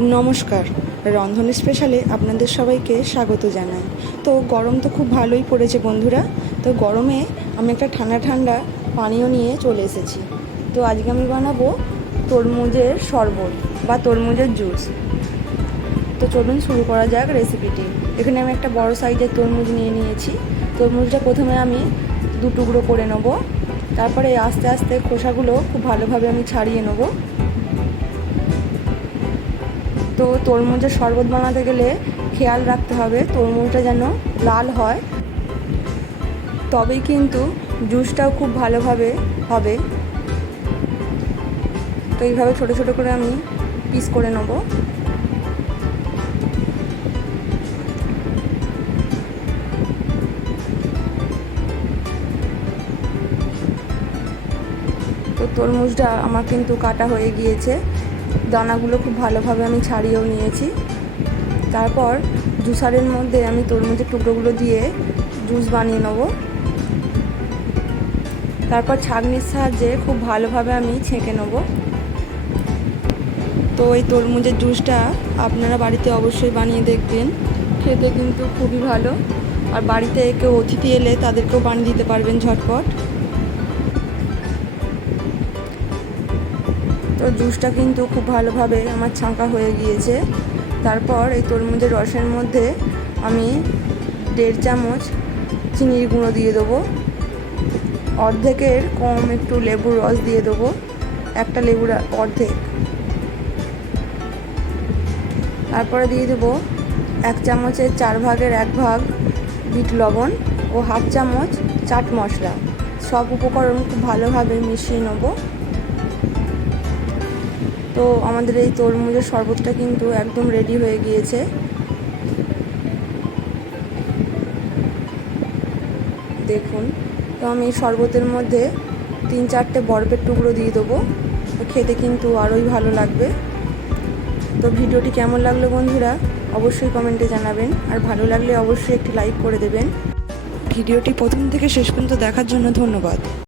নমস্কার, রন্ধন স্পেশালে আপনাদের সবাইকে স্বাগত জানাই। তো গরম তো খুব ভালোই পড়েছে বন্ধুরা। তো গরমে আমি একটা ঠান্ডা ঠান্ডা পানীয় নিয়ে চলে এসেছি। তো আজকে আমি বানাবো তরমুজের শরবত বা তরমুজের জুস। তো চলুন শুরু করা যাক রেসিপিটি। এখানে আমি একটা বড় সাইজের তরমুজ নিয়ে নিয়েছি। তরমুজটা প্রথমে আমি দু টুকরো করে নেব, তারপরে আস্তে আস্তে খোসাগুলো খুব ভালোভাবে আমি ছাড়িয়ে নেব। তো তরমুজের শরবত বানাতে গেলে খেয়াল রাখতে হবে তরমুজটা যেন লাল হয়, তবেই কিন্তু জুসটাও খুব ভালোভাবে হবে। তো এইভাবে ছোটো ছোটো করে আমি পিস করে নেব। তো তরমুজটা আমার কিন্তু কাটা হয়ে গিয়েছে, দানাগুলো খুব ভালোভাবে আমি ছাড়িয়েও নিয়েছি। তারপর জুসারের মধ্যে আমি তরমুজের টুকরোগুলো দিয়ে জুস বানিয়ে নেব। তারপর ছাঁকনির সাহায্যে খুব ভালোভাবে আমি ছেঁকে নেব। তো এই তরমুজের জুসটা আপনারা বাড়িতে অবশ্যই বানিয়ে দেখবেন, খেতে কিন্তু খুবই ভালো। আর বাড়িতে কেউ অতিথি এলে তাদেরকেও বানিয়ে দিতে পারবেন ঝটপট। তো জুসটা কিন্তু খুব ভালোভাবে আমার ছাঁকা হয়ে গিয়েছে। তারপর এই তরমুজের রসের মধ্যে আমি 1.5 চামচ চিনির গুঁড়ো দিয়ে দেবো, অর্ধেকের কম একটু লেবুর রস দিয়ে দেবো, একটা লেবুর অর্ধেক। তারপরে দিয়ে দেবো 1 চামচের 4 ভাগের 1 ভাগ বিট লবণ ও 1/2 চামচ চাট মশলা। সব উপকরণ খুব ভালোভাবে মিশিয়ে নেব। তো আমাদের এই তরমুজের শরবতটা কিন্তু একদম রেডি হয়ে গিয়েছে। দেখুন, তো আমি শরবতের মধ্যে 3-4টে বরফের টুকরো দিয়ে দেবো। তো খেতে কিন্তু আরোই ভালো লাগবে। তো ভিডিওটি কেমন লাগলো বন্ধুরা অবশ্যই কমেন্টে জানাবেন, আর ভালো লাগলে অবশ্যই একটি লাইক করে দেবেন। ভিডিওটি প্রথম থেকে শেষ পর্যন্ত দেখার জন্য ধন্যবাদ।